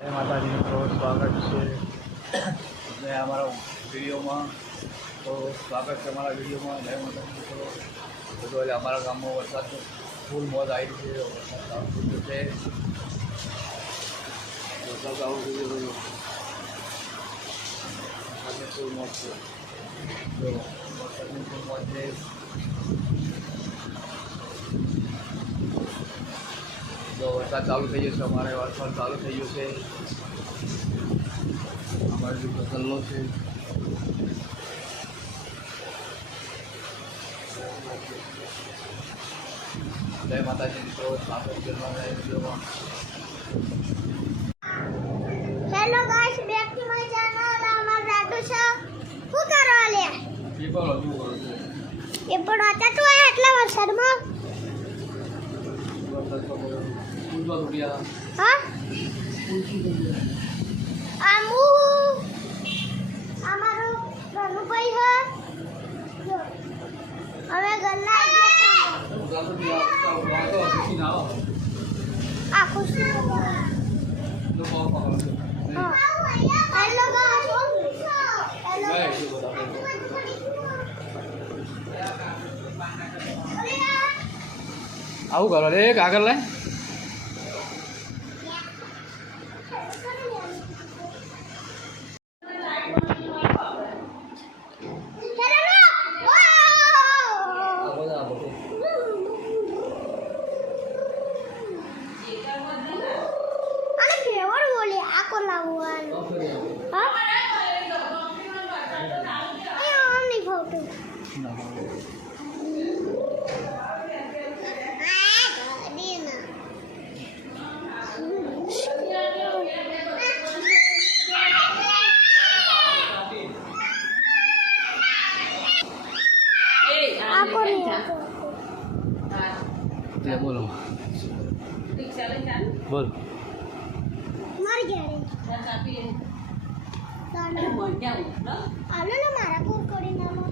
જય માતાજી મિત્રો, સ્વાગત છે ને અમારા વિડીયોમાં. તો સ્વાગત છે અમારા વિડીયોમાં. જય માતાજી મિત્રો. બધું એટલે અમારા ગામમાં વરસાદ ફૂલ મોજ આવી છે. વરસાદ ચાલુ થઈ ગયો છે. વરસાદ ચાલુ થઈ ગયો છે. વરસાદની ફૂલ મોજ છે. જો વરસાદની ફૂલ મોજ છે. તો વરસાદ ચાલુ થઈ ગયો છે. અમારે વરસાદ ચાલુ થઈ ગયો છે. અમારે જે ફસલો છે જય માતાજી મિત્રો, સ્વાગત છે અમારા વિડીયોમાં. Hello guys, back to my channel. અમાર રાટુ છે. શું કરો લે? એ પણ હજુ કરો છો. એ પણ आता તો આટલા વરસાદમાં. વરસાદ તો ફૂલ તો ઉડ્યા. હા? ફૂલ શું થઈ ગયા? આમુ અમારો ઘરનો ભાઈ હે. જો હવે ગલ્લા આ ખુશી હેલો ગાઈસ. આવું કરો રે, કાગળ લે. અને કેવડ બોલે આકો લાવવાનું. હા? એ ઓમની ફોટો. બોલો બોલ. મર ગયા રે. આલો ને મારા પૂર કરી નાખો.